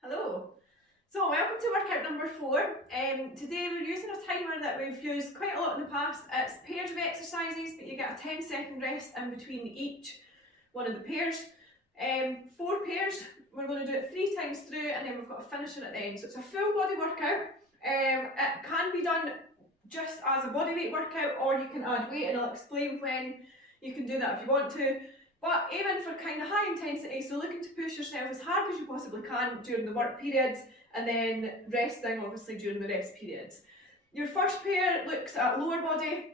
Hello. So welcome to workout number 4. Today we're using a timer that we've used quite a lot in the past. It's pairs of exercises, but you get a 10-second rest in between each one of the pairs. 4 pairs, we're going to do it 3 times through and then we've got a finishing at the end. So it's a full body workout. It can be done just as a body weight workout, or you can add weight, and I'll explain when you can do that if you want to. But aiming for kind of high intensity, so looking to push yourself as hard as you possibly can during the work periods, and then resting obviously during the rest periods. Your first pair looks at lower body,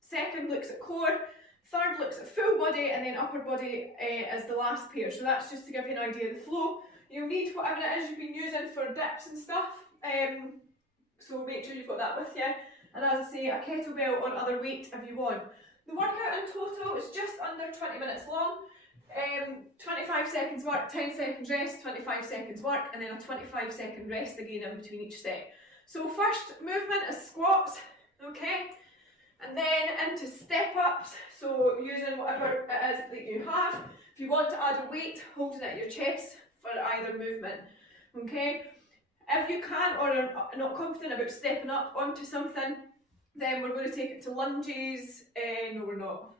second looks at core, third looks at full body, and then upper body is the last pair. So that's just to give you an idea of the flow. You'll need whatever it is you've been using for dips and stuff, so make sure you've got that with you. And as I say, a kettlebell or other weight if you want. The workout in total is just under 20 minutes long. 25 seconds work, 10 seconds rest, 25 seconds work, and then a 25-second rest again in between each set. So first movement is squats, okay? And then into step ups, so using whatever it is that you have. If you want to add a weight, holding it at your chest for either movement, okay? If you can't or are not confident about stepping up onto something, then we're going to take it to lunges. No, we're not.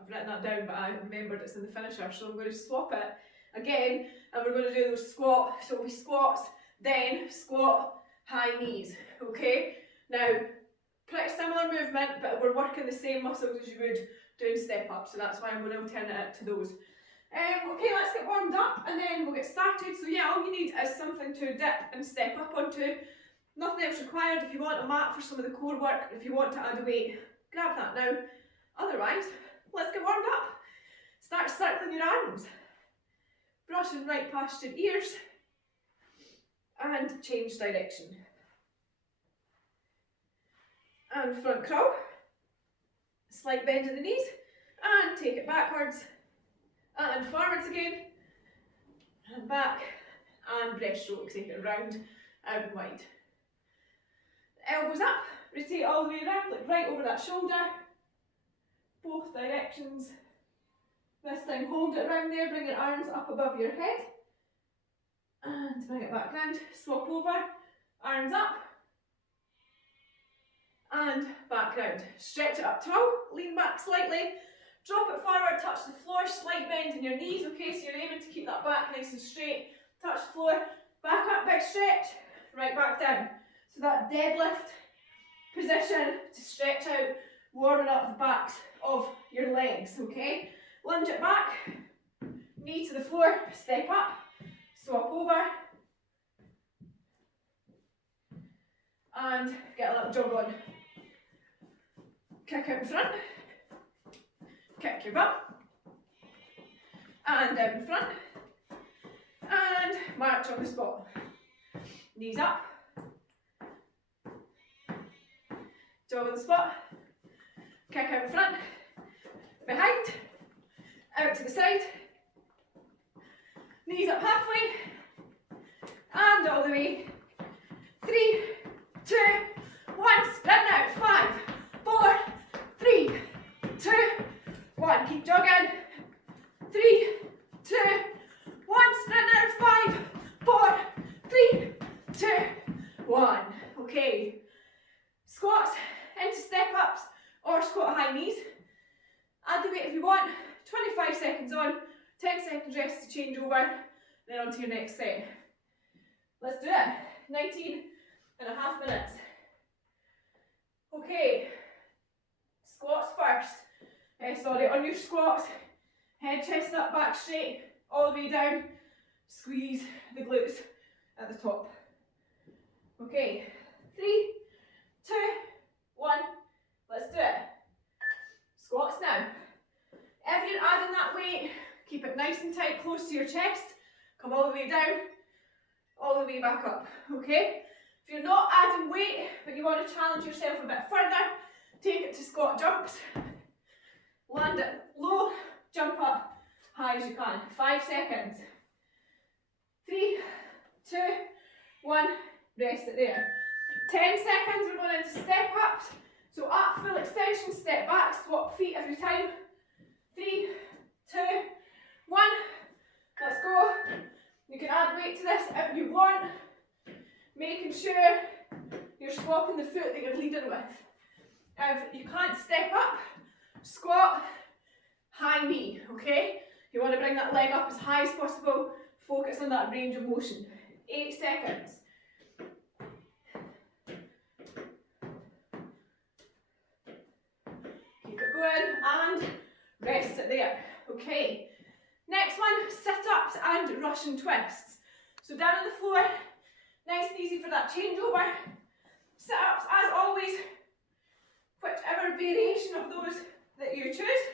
I've written that down, but I remembered it's in the finisher, so I'm going to swap it again, and we're going to do those squats. So we squats, then squat, high knees, okay? Now, pretty similar movement, but we're working the same muscles as you would doing step up, so that's why I'm going to alternate it to those. Okay, let's get warmed up and then we'll get started. So yeah, all you need is something to dip and step up onto. Nothing else required. If you want a mat for some of the core work, if you want to add a weight, grab that now. Otherwise, let's get warmed up. Start circling your arms, brushing right past your ears, and change direction. And front crawl, slight bend in the knees, and take it backwards, and forwards again, and back, and breaststroke, take it round, out and wide. Elbows up, rotate all the way around, like right over that shoulder, both directions. This time hold it around there, bring your arms up above your head, and bring it back round, swap over, arms up, and back round. Stretch it up tall, lean back slightly, drop it forward, touch the floor, slight bend in your knees, okay, so you're aiming to keep that back nice and straight, touch the floor, back up, big stretch, right back down. So that deadlift position to stretch out, warming up the backs of your legs, okay? Lunge it back, knee to the floor, step up, swap over, and get a little jog on. Kick out in front, kick your bum, and down in front, and march on the spot. Knees up, jog on the spot, kick out in front, behind, out to the side, knees up halfway, and all the way. 3, 2, 1, sprint out. 5, 4, 3, 2, 1. Keep jogging. 3, 2, 1, sprint out. 5, 4, 3, 2, 1. Okay. Squats into step ups or squat high knees. Add the weight if you want. 25 seconds on, 10 seconds rest to change over, then on to your next set. Let's do it. 19.5 minutes. Okay, squats first. On your squats, head, chest up, back straight, all the way down. Squeeze the glutes at the top. Okay, 3, 2, 1, let's do it. Squats now. If you're adding that weight, keep it nice and tight, close to your chest. Come all the way down, all the way back up, okay? If you're not adding weight, but you want to challenge yourself a bit further, take it to squat jumps. Land it low, jump up high as you can. 5 seconds. 3, 2, 1, rest it there. 10 seconds, we're going into step ups. So up, full extension, step back, swap feet every time. 3, 2, 1, let's go. You can add weight to this if you want, making sure you're swapping the foot that you're leading with. If you can't step up, squat, high knee, okay? You want to bring that leg up as high as possible, focus on that range of motion. 8 seconds. Keep it going and rest it there, okay? Next one, sit-ups and Russian twists. So down on the floor, nice and easy for that changeover. Sit-ups, as always, whichever variation of those that you choose.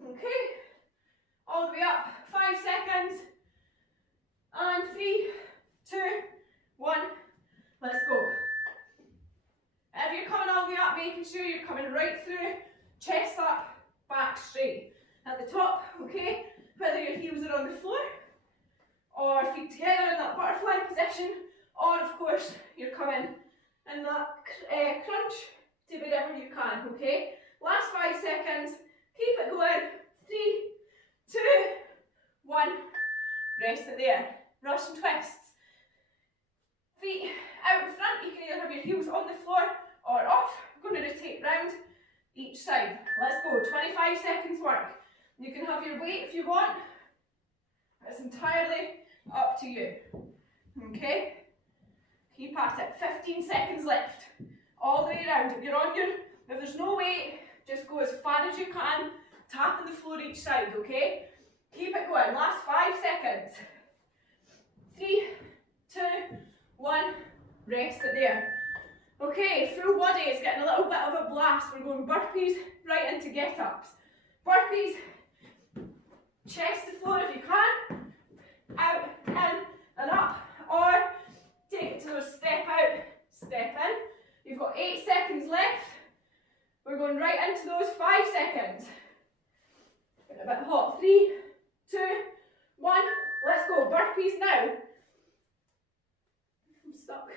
Okay, all the way up, 5 seconds. And 3, 2, 1, let's go. If you're coming all the way up, making sure you're coming right through, chest up, back straight. At the top, okay, whether your heels are on the floor, or feet together in that butterfly position, or of course, you're coming in that crunch to wherever you can, okay? Last 5 seconds, keep it going. 3, 2, 1, rest it there. Russian twists. Feet out in front, you can either have your heels on the floor or off. I'm going to rotate round each side. Let's go, 25 seconds work. You can have your weight if you want. It's entirely up to you. Okay? Keep at it. 15 seconds left. All the way around. If there's no weight, just go as far as you can, tapping the floor each side, okay? Keep it going. Last 5 seconds. 3, 2, 1, rest it there. Okay, full body is getting a little bit of a blast. We're going burpees right into get-ups. Burpees, chest to floor if you can, out, in and up, or take it to those step out, step in. You've got 8 seconds left. We're going right into those 5 seconds. Getting a bit hot. 3, 2, 1, let's go. Burpees now. I'm stuck.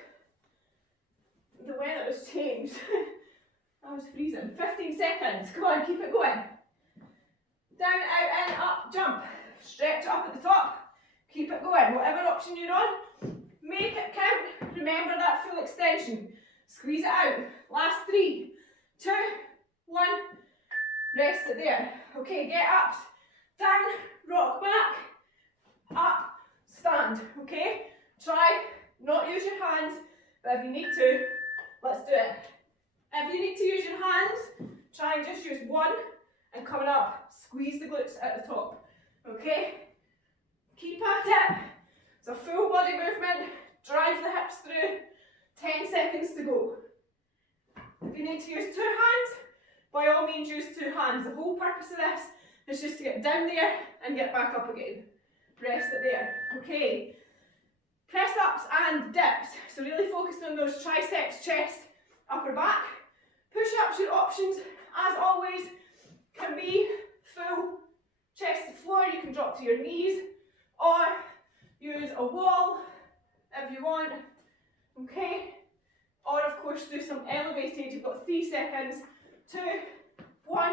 The weather has changed. I was freezing. 15 seconds. Come on, keep it going. Down, out, in, up, jump. Stretch up at the top. Keep it going. Whatever option you're on, make it count. Remember that full extension. Squeeze it out. Last 3, 2, 1. Rest it there. Okay, get ups. Down, rock back, up, stand. Okay? Try not use your hands, but if you need to, let's do it. If you need to use your hands, try and just use one and coming up. Squeeze the glutes at the top. Okay? Keep at it. It's a full body movement. Drive the hips through. 10 seconds to go. If you need to use 2 hands, by all means use 2 hands. The whole purpose of this is just to get down there and get back up again. Rest it there. Okay. Press ups and dips. So really focus on those triceps, chest, upper back. Push ups, your options, as always, can be full chest to floor. You can drop to your knees or use a wall if you want. Okay. Or of course do some elevated. You've got 3 seconds. 2, 1,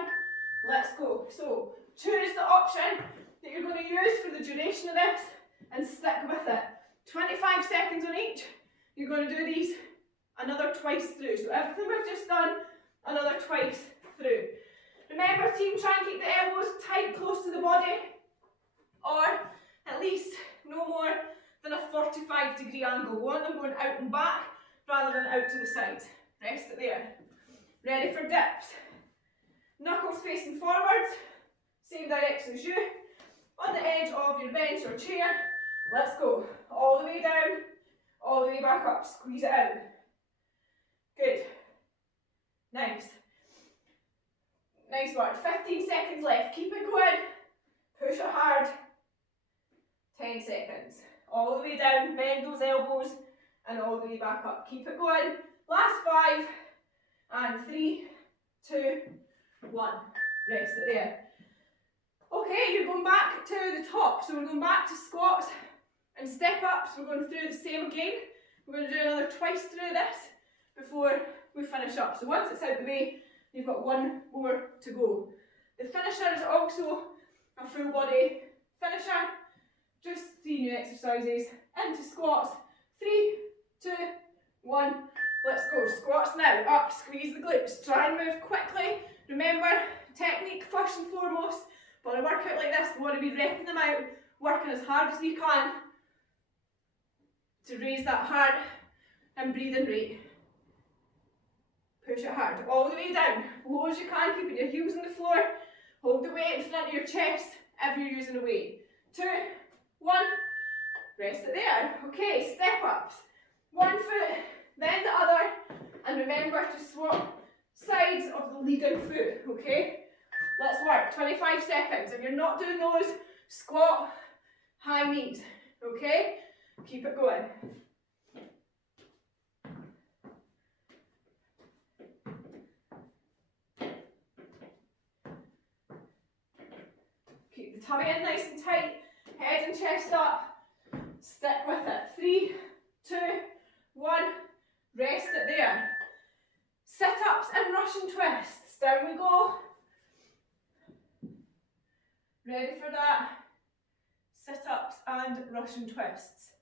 let's go. So choose the option that you're going to use for the duration of this and stick with it. 25 seconds on each. You're going to do these another twice through. So everything we've just done, another twice through. Remember team, try and keep the elbows tight close to the body, or at least no more than a 45-degree angle. We want them going out and back rather than out to the side. Rest it there. Ready for dips. Knuckles facing forwards, same direction as you. On the edge of your bench or chair. Let's go. All the way down, all the way back up. Squeeze it out. Good. Nice. Nice work. 15 seconds left. Keep it going. Push it hard. 10 seconds. All the way down, bend those elbows, and all the way back up. Keep it going. Last 5, and 3, 2, 1. Rest it there. Okay, you're going back to the top. So we're going back to squats and step ups. We're going through the same again. We're going to do another twice through this before we finish up. So once it's out the way, you've got one more to go. The finisher is also a full body finisher. Just 3 new exercises. Into squats. 3, 2, 1. Let's go. Squats now. Up, squeeze the glutes. Try and move quickly. Remember, technique first and foremost. But on a workout like this, we want to be repping them out, working as hard as we can to raise that heart and breathing rate. Push it hard, all the way down, low as you can, keeping your heels on the floor. Hold the weight in front of your chest if you're using a weight. 2, 1, rest it there. Okay, step ups. One foot, then the other, and remember to swap sides of the leading foot, okay? Let's work, 25 seconds. If you're not doing those, squat, high knees, okay? Keep it going. Keep the tummy in nice and tight, head and chest up. Stick with it. 3, 2, 1, rest it there. Sit-ups and Russian twists. Down we go. Ready for that? Sit-ups and Russian twists.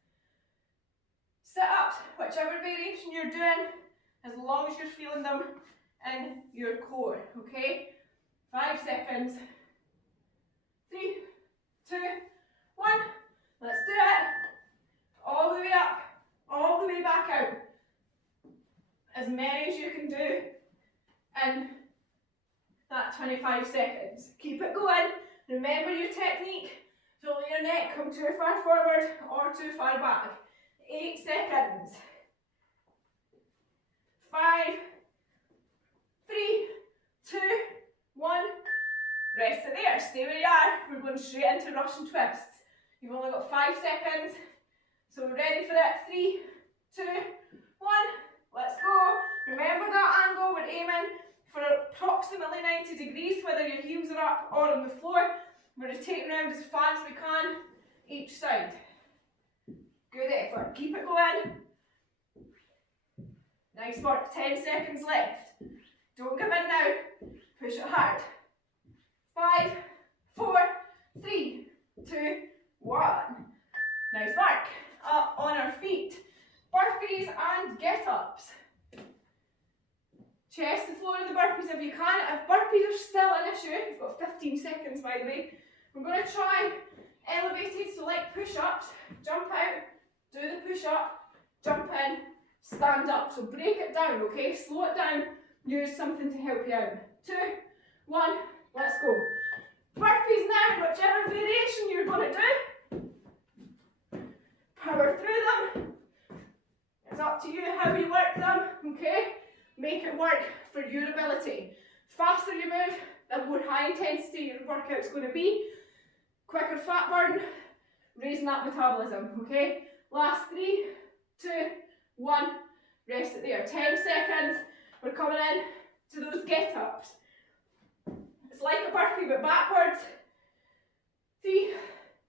Sit-ups, whichever variation you're doing, as long as you're feeling them in your core, okay? 5 seconds. 3, 2, 1. Let's do it. All the way up, all the way back out. As many as you can do in that 25 seconds. Keep it going. Remember your technique. Don't let your neck come too far forward or too far back. 8 seconds. 5, 3, 2, 1. Rest it there. Stay where you are. We're going straight into Russian twists. You've only got 5 seconds. So we're ready for it. 3, 2, 1. Let's go. Remember that angle. We're aiming for approximately 90 degrees, whether your heels are up or on the floor. We're rotating around as far as we can each side. Good effort. Keep it going. Nice work. 10 seconds left. Don't give in now. Push it hard. 5, 4, 3, 2, 1. Nice work. Up on our feet. Burpees and get-ups. Chest to floor in the burpees if you can. If burpees are still an issue, you've got 15 seconds by the way, we're going to try elevated, so like push-ups. Jump out, do the push-up, jump in, stand up. So break it down, okay? Slow it down, use something to help you out. 2, 1, let's go. Burpees now, whichever variation you're going to do. Power through them. It's up to you how you work them, okay? Make it work for your ability. Faster you move, the more high intensity your workout's going to be. Quicker fat burn, raising that metabolism, okay? Last 3, 2, 1, rest it there. 10 seconds, we're coming in to those get-ups. It's like a burpee but backwards. 3,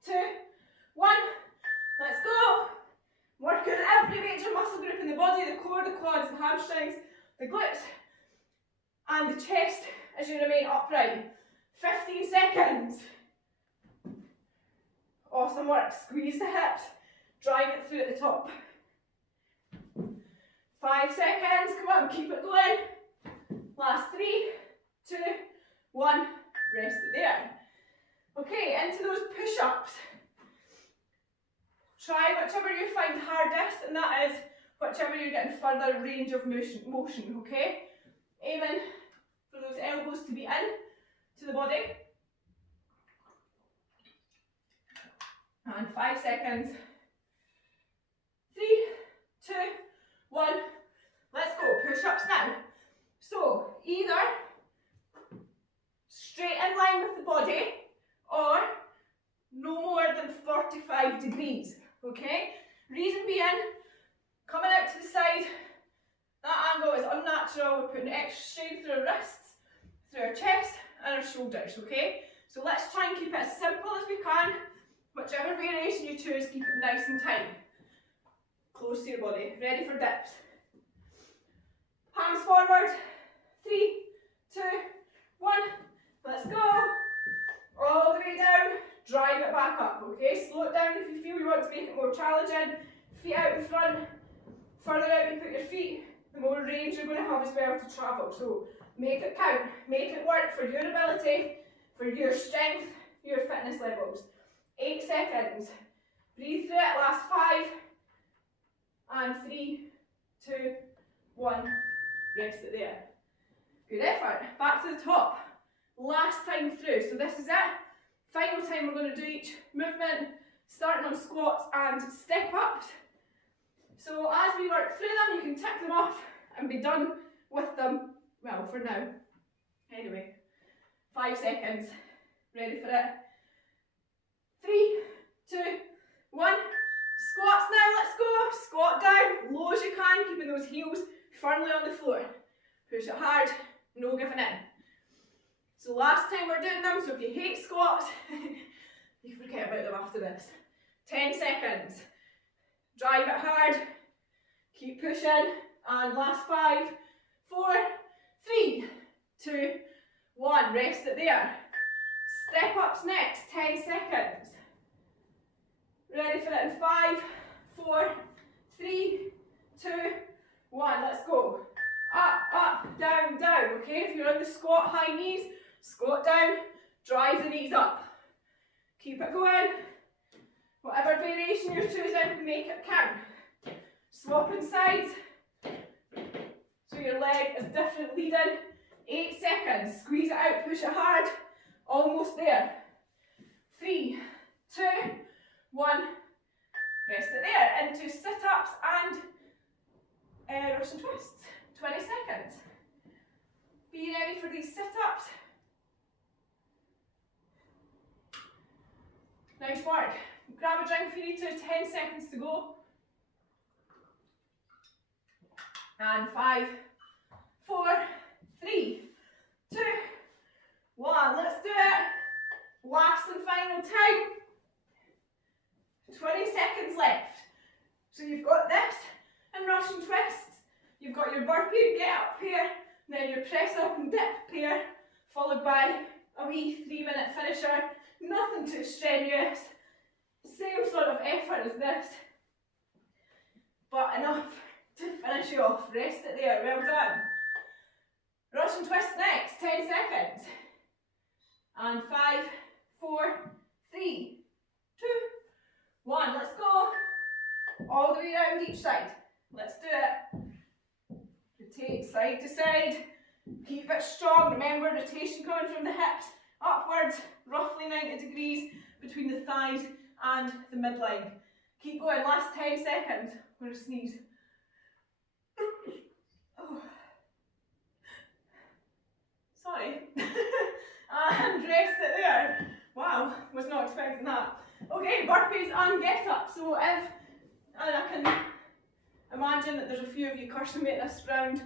2, 1, let's go. Working every major muscle group in the body, the core, the quads, the hamstrings, the glutes, and the chest as you remain upright. 15 seconds. Awesome work. Squeeze the hips, drive it through at the top. 5 seconds. Come on, keep it going. Last 3, 2, 1. Rest it there. Okay, into those push-ups. Try whichever you find hardest, and that is whichever you're getting further range of motion, okay? Aiming for those elbows to be in to the body. And 5 seconds. 3, 2, 1. Let's go. Push-ups now. So, either straight in line with the body or no more than 45 degrees, okay? Reason being, coming out to the side, that angle is unnatural. We're putting extra strain through our wrists, through our chest and our shoulders, okay? So let's try and keep it as simple as we can. Whichever variation you choose, keep it nice and tight. Close to your body. Ready for dips. Hands forward. 3, 2, 1. Let's go. All the way down. drive it back up, okay? Slow it down if you feel you want to make it more challenging. Feet out in front, further out you put your feet, the more range you're going to have as well to travel. So make it count, make it work for your ability, for your strength, your fitness levels. 8 seconds. Breathe through it, last 5, and 3, 2, 1. Rest it there. Good effort. Back to the top. Last time through. So this is it. Final time we're going to do each movement, starting on squats and step ups. So as we work through them, you can tick them off and be done with them, well, for now. Anyway, 5 seconds. Ready for it? 3, 2, 1. Squats now, let's go. Squat down, low as you can, keeping those heels firmly on the floor. Push it hard, no giving in. So last time we're doing them, so if you hate squats, you can forget about them after this. 10 seconds. Drive it hard, keep pushing, and last 5, 4, 3, 2, 1. Rest it there. Step ups next, 10 seconds. Ready for it in 5, 4, 3, 2, 1. Let's go. Up, up, down, down. Okay, if you're on the squat, high knees, squat down, drive the knees up. Keep it going. Whatever variation you're choosing, make it count. Swapping sides. So your leg is different leading. 8 seconds. Squeeze it out, push it hard. Almost there. 3, 2, 1. Rest it there. Into sit-ups and Russian twists. 20 seconds. Be ready for these sit-ups. Nice work. Grab a drink if you need to. 10 seconds to go. And 5, 4, 3, 2, 1. Let's do it. Last and final time. 20 seconds left. So you've got this and Russian twists. You've got your burpee, get up here, then your press up and dip here, followed by a wee 3-minute finisher. Nothing too strenuous. Same sort of effort as this, but enough to finish you off. Rest it there. Well done. Russian twist next. 10 seconds. And 5, 4, 3, 2, 1. Let's go. All the way around each side. Let's do it. Rotate side to side. Keep it strong. Remember, rotation coming from the hips upwards, roughly 90 degrees between the thighs and the midline. Keep going. Last 10 seconds. I'm going to sneeze. Oh. Sorry. And rest it there. Wow, was not expecting that. Okay, burpees and get up. So if, and I can imagine that there's a few of you cursing me at this round,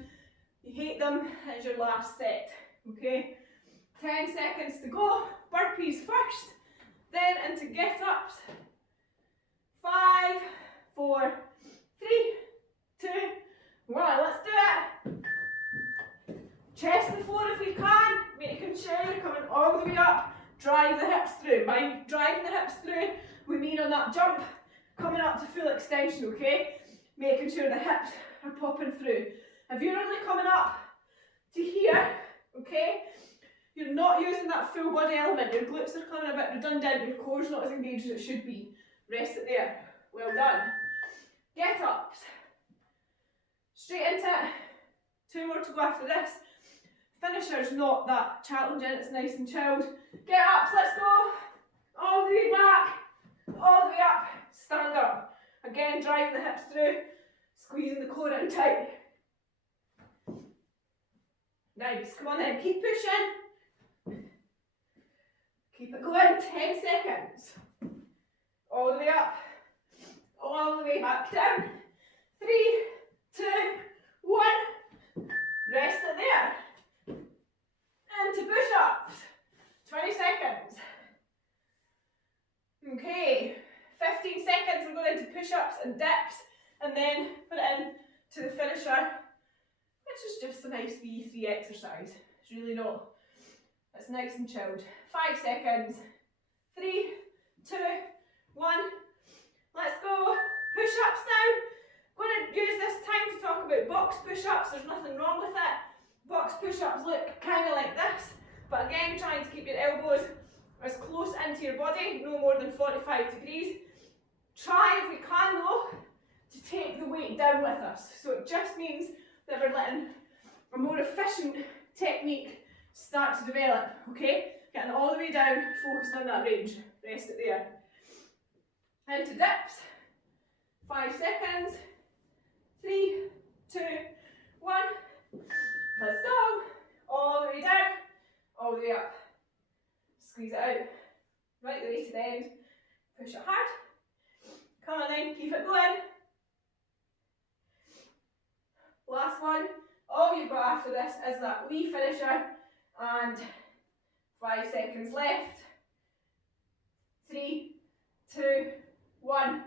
you hate them, it's your last set. Okay, 10 seconds to go. Burpees first, then into get ups. 5, 4, 3, 2, 1. Let's do it. Chest the floor if we can, making sure you're coming all the way up. Drive the hips through. By driving the hips through, we mean on that jump, coming up to full extension, okay? Making sure the hips are popping through. If you're only coming up to here, okay, you're not using that full body element. Your glutes are coming a bit redundant, your core's not as engaged as it should be. Rest it there. Well done. Get ups. Straight into it. 2 more to go after this. Finisher's not that challenging, it's nice and chilled. Get ups, let's go. All the way back, all the way up. Stand up. Again, driving the hips through, squeezing the core in tight. Nice, come on then, keep pushing. Keep it going, 10 seconds. All the way up, all the way back down. 3, 2, 1. Rest it there. Into push-ups. 20 seconds. Okay, 15 seconds we're going into push-ups and dips, and then put it in to the finisher, which is just a nice V3 exercise. It's really not. It's nice and chilled. 5 seconds. 3, body, no more than 45 degrees. Try, if we can though, to take the weight down with us. So it just means that we're letting a more efficient technique start to develop, okay? Getting all the way down, focused on that range. Rest it there. Into dips. 5 seconds. 3, 2, 1. Let's go. All the way down, all the way up. Squeeze it out. Right the way to the end. Push it hard. Come on then, keep it going. Last one. All you've got after this is that wee finisher, and 5 seconds left. 3, 2, 1.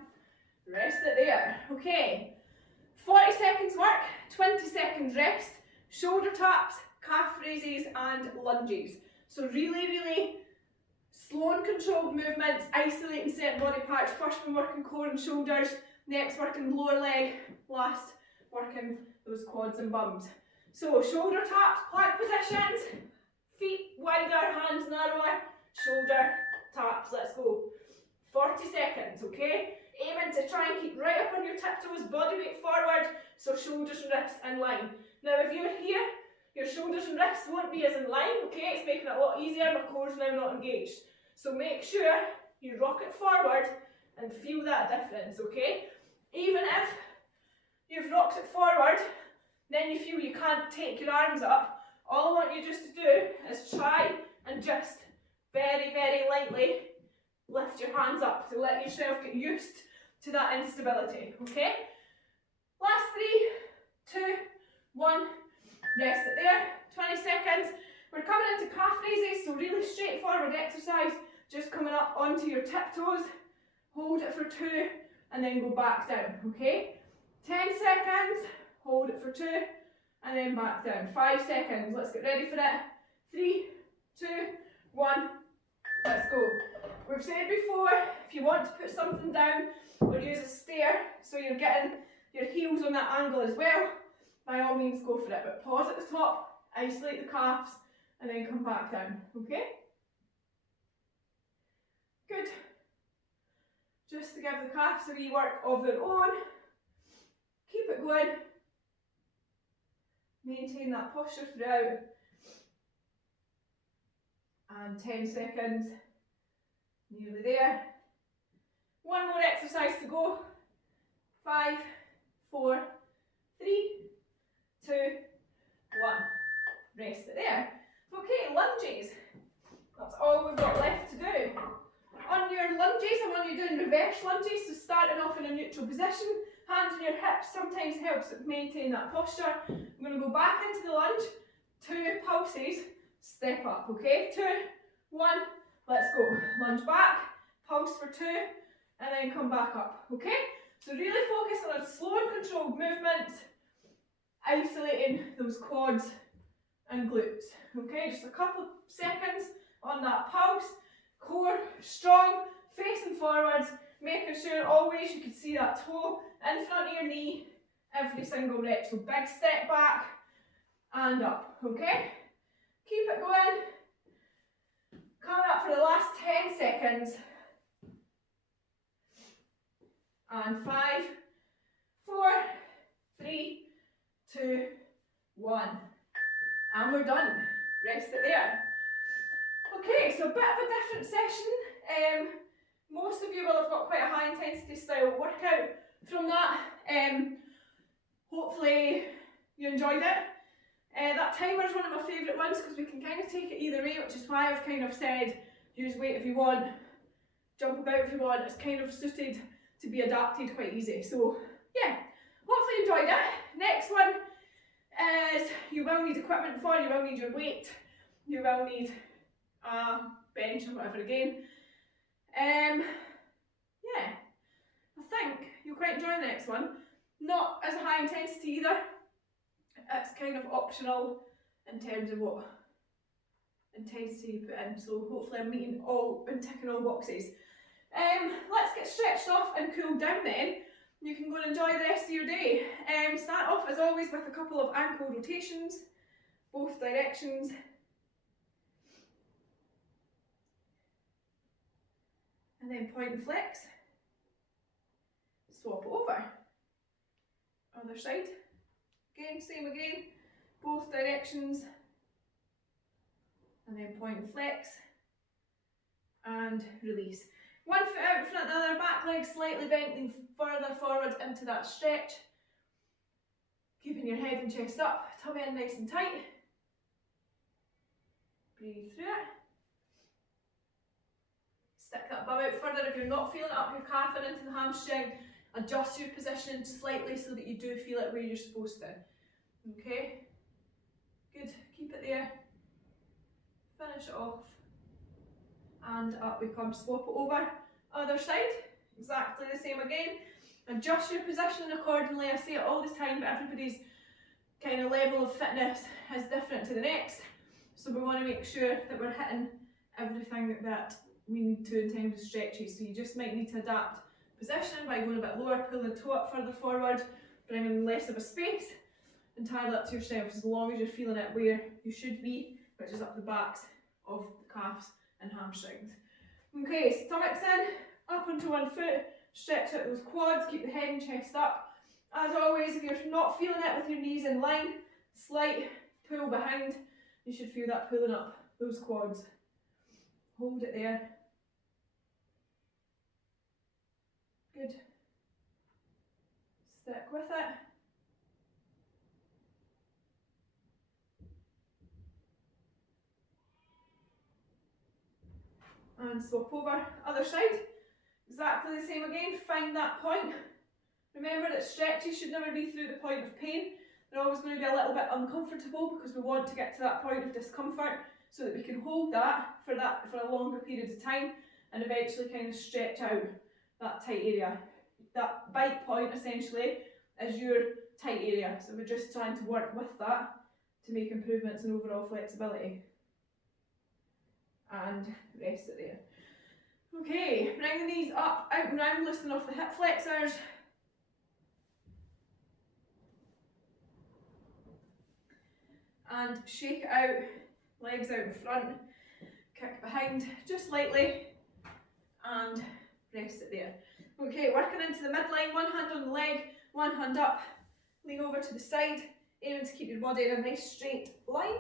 Rest it there. Okay. 40 seconds work, 20 seconds rest. Shoulder taps, calf raises and lunges. So really slow and controlled movements, isolating certain body parts. First we're working core and shoulders, next working lower leg, last working those quads and bums. So shoulder taps, plank positions, feet wider, hands narrower, shoulder taps, let's go. 40 seconds, okay? Aiming to try and keep right up on your tiptoes, body weight forward, so shoulders and wrists in line. Now if you're here, your shoulders and wrists won't be as in line, okay? It's making it a lot easier, my core's now not engaged. So make sure you rock it forward and feel that difference, okay? Even if you've rocked it forward, then you feel you can't take your arms up, all I want you just to do is try and just very lightly lift your hands up to let yourself get used to that instability, okay? Last 3, 2, 1, rest it there, 20 seconds. We're coming into calf raises, so really straightforward exercise, just coming up onto your tiptoes, hold it for 2, and then go back down, okay? 10 seconds, hold it for 2, and then back down. 5 seconds, let's get ready for it. 3, 2, 1, let's go. We've said before, if you want to put something down or use a stair, so you're getting your heels on that angle as well, by all means go for it. But pause at the top, isolate the calves, and then come back down, okay? Good. Just to give the calves a wee work of their own. Keep it going. Maintain that posture throughout. And 10 seconds. Nearly there. One more exercise to go. 5, 4, 3, 2, 1. Rest it there. Okay, lunges. That's all we've got left to do. On your lunges, I want you doing reverse lunges, so starting off in a neutral position, hands on your hips sometimes helps maintain that posture. I'm going to go back into the lunge, 2 pulses, step up, okay? 2, 1, let's go. Lunge back, pulse for 2, and then come back up, okay? So really focus on a slow and controlled movement, isolating those quads and glutes, okay? Just a couple of seconds on that pulse. Core strong, facing forwards, making sure always you can see that toe in front of your knee every single rep. So big step back and up, okay? Keep it going. Coming up for the last 10 seconds. And 5, 4, 3, 2, 1. And we're done. Rest it there. Okay, so a bit of a different session. Most of you will have got quite a high intensity style workout from that. Hopefully you enjoyed it. That timer is one of my favourite ones because we can kind of take it either way, which is why I've kind of said use weight if you want, jump about if you want. It's kind of suited to be adapted quite easy. So yeah, hopefully you enjoyed it. Next one is you will need equipment for, you will need your weight, you will need a bench or whatever again. Yeah, I think you'll quite enjoy the next one. Not as high intensity either. It's kind of optional in terms of what intensity you put in. So hopefully I'm meeting all and ticking all boxes. Let's get stretched off and cooled down then. You can go and enjoy the rest of your day. Start off as always with a couple of ankle rotations, both directions. and then point and flex. Swap over. Other side. Again, same again, both directions. And then point and flex. And release. One foot out in front of the other, back leg slightly bent, lean further forward into that stretch. Keeping your head and chest up, tummy in nice and tight. Breathe through it. Stick that bum out further. If you're not feeling it up your calf and into the hamstring, adjust your position slightly so that you do feel it where you're supposed to. Okay? Good. Keep it there. Finish it off. And up we come. Swap it over. Other side. Exactly the same again. Adjust your position accordingly. I say it all the time, but everybody's kind of level of fitness is different to the next. So we want to make sure that we're hitting everything that we need to in terms of stretches. So you just might need to adapt position by going a bit lower, pulling the toe up further forward, bringing less of a space, entirely up to yourself, as long as you're feeling it where you should be, which is up the backs of the calves and hamstrings. Okay, stomach's in, up onto one foot, stretch out those quads, keep the head and chest up. As always, if you're not feeling it with your knees in line, slight pull behind, you should feel that pulling up those quads. Hold it there. Good. Stick with it. And swap over. Other side. Exactly the same again. Find that point. Remember that stretches should never be through the point of pain. They're always going to be a little bit uncomfortable because we want to get to that point of discomfort so that we can hold that for a longer period of time and eventually kind of stretch out that tight area. That bite point essentially is your tight area, so we're just trying to work with that to make improvements in overall flexibility. And rest it there. Okay, bring the knees up, out and round, loosen off the hip flexors. And shake it out, legs out in front, kick behind just lightly, and rest it there. Okay, working into the midline, one hand on the leg, one hand up, lean over to the side, aiming to keep your body in a nice straight line.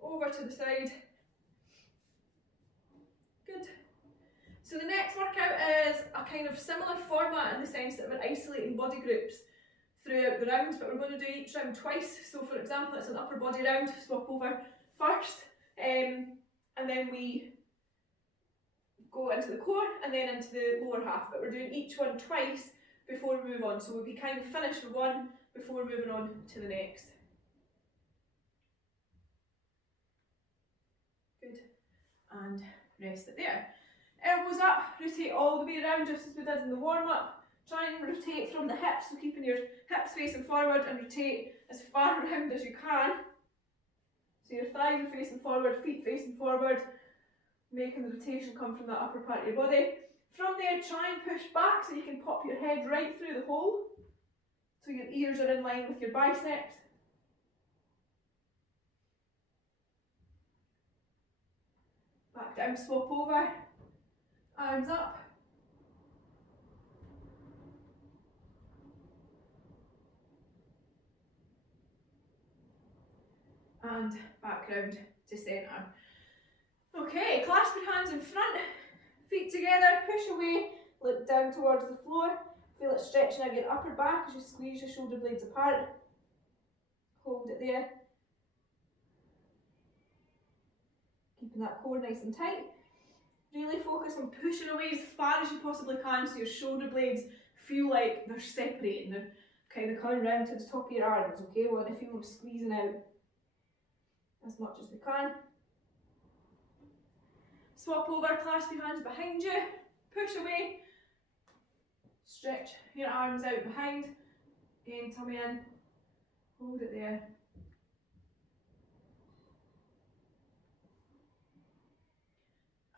Over to the side. Good. So the next workout is a kind of similar format in the sense that we're isolating body groups throughout the rounds, but we're going to do each round twice. So for example, it's an upper body round, swap over first, and then we go into the core and then into the lower half, but we're doing each one twice before we move on. So we'll be kind of finished with one before moving on to the next. Good. And rest it there. Elbows up, rotate all the way around just as we did in the warm-up. Try and rotate from the hips, so keeping your hips facing forward and rotate as far around as you can. So your thighs are facing forward, feet facing forward, making the rotation come from that upper part of your body. From there, try and push back so you can pop your head right through the hole, so your ears are in line with your biceps. Back down, swap over, arms up. And back round to centre. Okay, clasp your hands in front, feet together, push away, look down towards the floor. Feel it stretching out your upper back as you squeeze your shoulder blades apart. Hold it there. Keeping that core nice and tight. Really focus on pushing away as far as you possibly can so your shoulder blades feel like they're separating. They're kind of coming round to the top of your arms, okay? We want to feel them squeezing out as much as we can. Swap over, clasp your hands behind you, push away, stretch your arms out behind, again tummy in, hold it there.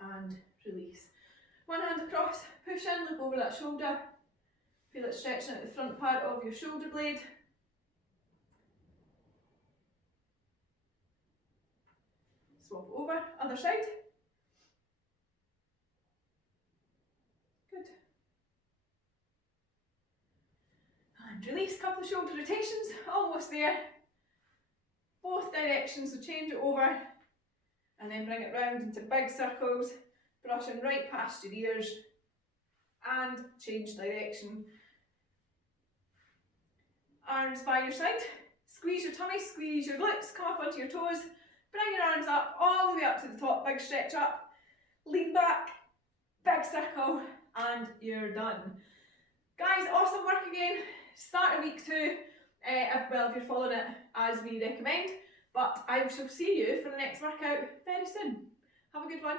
And release. One hand across, push in, look over that shoulder, feel it stretching out the front part of your shoulder blade. Swap over, other side. and release. Couple of shoulder rotations, almost there. Both directions, so change it over and then bring it round into big circles, brushing right past your ears and change direction. Arms by your side, squeeze your tummy, squeeze your glutes, come up onto your toes, bring your arms up all the way up to the top, big stretch up, lean back, big circle, and you're done. Guys, awesome work again. Start of week 2, if you're following it as we recommend, but I shall see you for the next workout very soon. Have a good one.